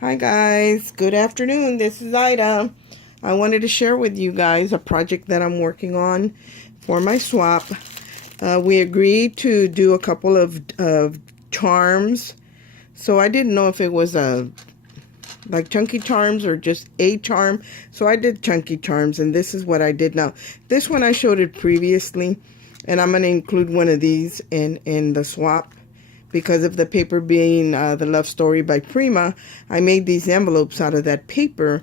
Hi guys, good afternoon. This is Ida. I wanted to share with you guys a project that I'm working on for my swap. We agreed to do a couple of charms. So I didn't know if it was like chunky charms or just a charm. So I did chunky charms, and this is what I did now. This one I showed it previously, and I'm going to include one of these in the swap. Because of the paper being the Love Story by Prima, I made these envelopes out of that paper.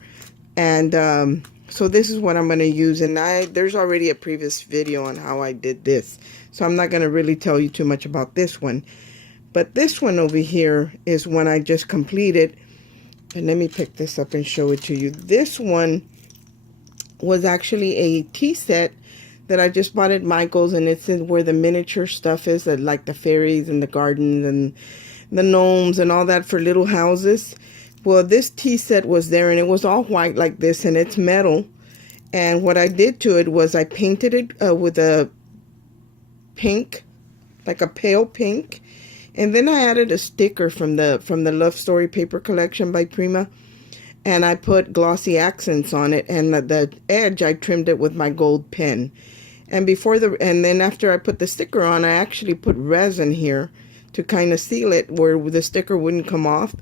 And so this is what I'm going to use. And there's already a previous video on how I did this. So I'm not going to really tell you too much about this one. But this one over here is one I just completed. And let me pick this up and show it to you. This one was actually a tea set that I just bought at Michael's, and it's in where the miniature stuff is, like the fairies and the gardens and the gnomes and all that for little houses. Well, this tea set was there, and it was all white like this, and it's metal. And what I did to it was I painted it with a pink, like a pale pink, and then I added a sticker from the Love Story paper collection by Prima. And I put glossy accents on it, and the edge I trimmed it with my gold pen. And then after I put the sticker on, I actually put resin here to kind of seal it where the sticker wouldn't come off.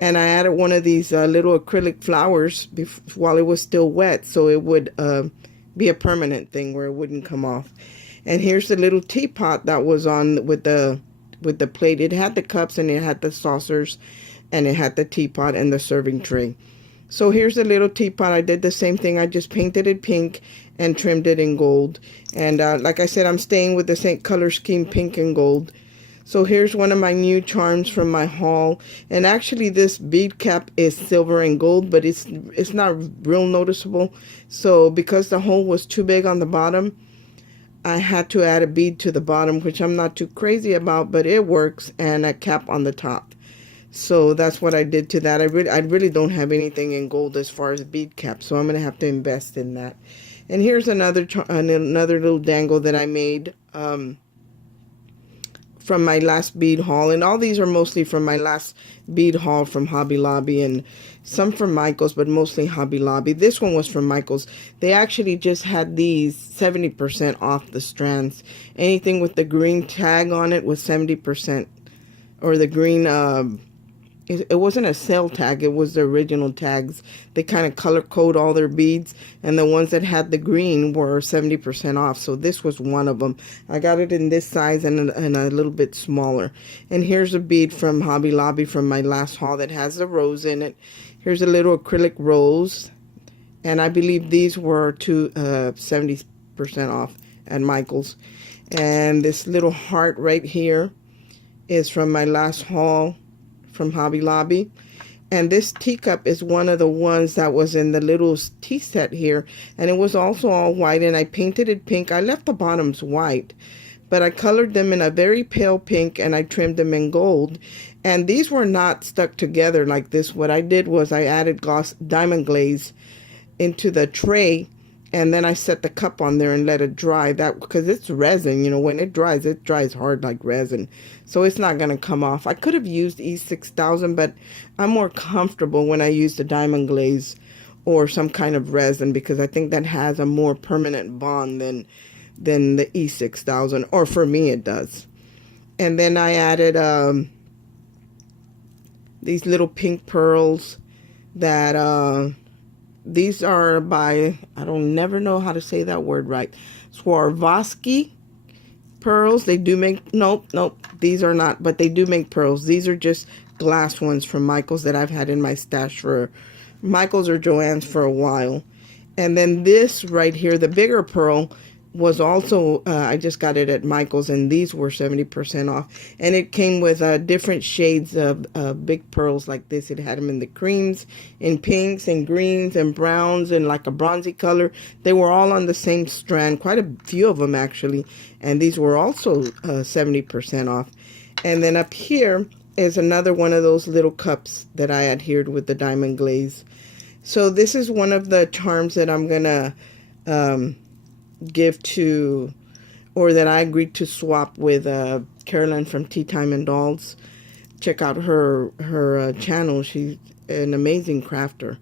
And I added one of these little acrylic flowers while it was still wet, so it would be a permanent thing where it wouldn't come off. And here's the little teapot that was on with the plate. It had the cups, and it had the saucers, and it had the teapot and the serving tray. So here's the little teapot. I did the same thing. I just painted it pink and trimmed it in gold. And like I said, I'm staying with the same color scheme, pink and gold. So here's one of my new charms from my haul. And actually this bead cap is silver and gold, but it's not real noticeable. So because the hole was too big on the bottom, I had to add a bead to the bottom, which I'm not too crazy about, but it works, and a cap on the top. So that's what I did to that. I really don't have anything in gold as far as bead cap, so I'm going to have to invest in that. And here's another little dangle that I made from my last bead haul. And all these are mostly from my last bead haul from Hobby Lobby, and some from Michael's, but mostly Hobby Lobby. This one was from Michael's. They actually just had these 70% off the strands. Anything with the green tag on it was 70%, or the green it wasn't a sale tag, it was the original tags. They kind of color code all their beads, and the ones that had the green were 70% off. So this was one of them. I got it in this size and a little bit smaller. And here's a bead from Hobby Lobby from my last haul that has a rose in it. Here's a little acrylic rose, and I believe these were 70% off at Michael's. And this little heart right here is from my last haul from Hobby Lobby. And this teacup is one of the ones that was in the little tea set here, and it was also all white, and I painted it pink. I left the bottoms white, but I colored them in a very pale pink, and I trimmed them in gold. And these were not stuck together like this. What I did was I added diamond glaze into the tray, and then I set the cup on there and let it dry. That because it's resin, you know, when it dries hard like resin. So it's not going to come off. I could have used E6000, but I'm more comfortable when I use the diamond glaze or some kind of resin, because I think that has a more permanent bond than the E6000, or for me it does. And then I added these little pink pearls that these are by, I don't never know how to say that word right, Swarovski pearls. They do make, nope, these are not, but they do make pearls. These are just glass ones from Michael's that I've had in my stash for Michael's or Joann's for a while. And then this right here, the bigger pearl, was also, I just got it at Michael's, and these were 70% off. And it came with different shades of big pearls like this. It had them in the creams, in pinks, and greens, and browns, and like a bronzy color. They were all on the same strand, quite a few of them actually. And these were also 70% off. And then up here is another one of those little cups that I adhered with the diamond glaze. So this is one of the charms that I'm going to give to, or that I agreed to swap with Caroline from Tea Time and Dolls. Check out her channel. She an amazing crafter.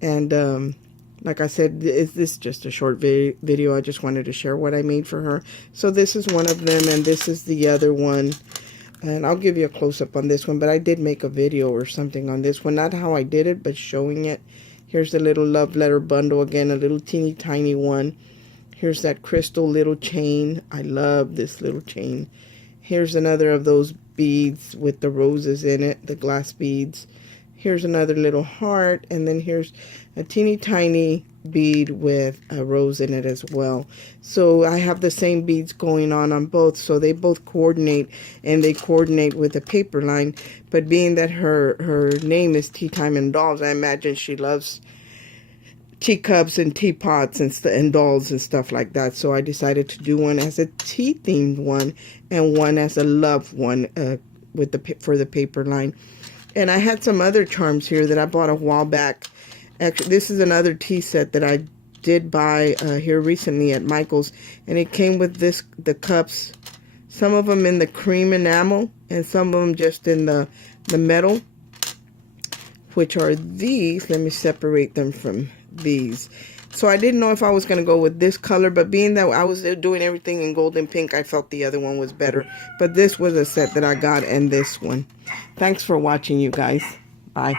And like I said, this is just a short video. I just wanted to share what I made for her. So this is one of them, and this is the other one. And I'll give you a close-up on this one, but I did make a video or something on this one. Not how I did it, but showing it. Here's the little love letter bundle again, a little teeny tiny one. Here's that crystal little chain. I love this little chain. Here's another of those beads with the roses in it, the glass beads. Here's another little heart, and then here's a teeny tiny bead with a rose in it as well. So I have the same beads going on both, so they both coordinate, and they coordinate with the paper line. But being that her name is Tea Time and Dolls, I imagine she loves teacups and teapots and dolls and stuff like that. So I decided to do one as a tea themed one and one as a love one for the paper line. And I had some other charms here that I bought a while back. Actually, this is another tea set that I did buy here recently at Michael's, and it came with the cups, some of them in the cream enamel and some of them just in the metal, which are these. Let me separate them from these. So I didn't know if I was going to go with this color, but being that I was doing everything in gold and pink, I felt the other one was better. But this was a set that I got, and this one. Thanks for watching, you guys. Bye.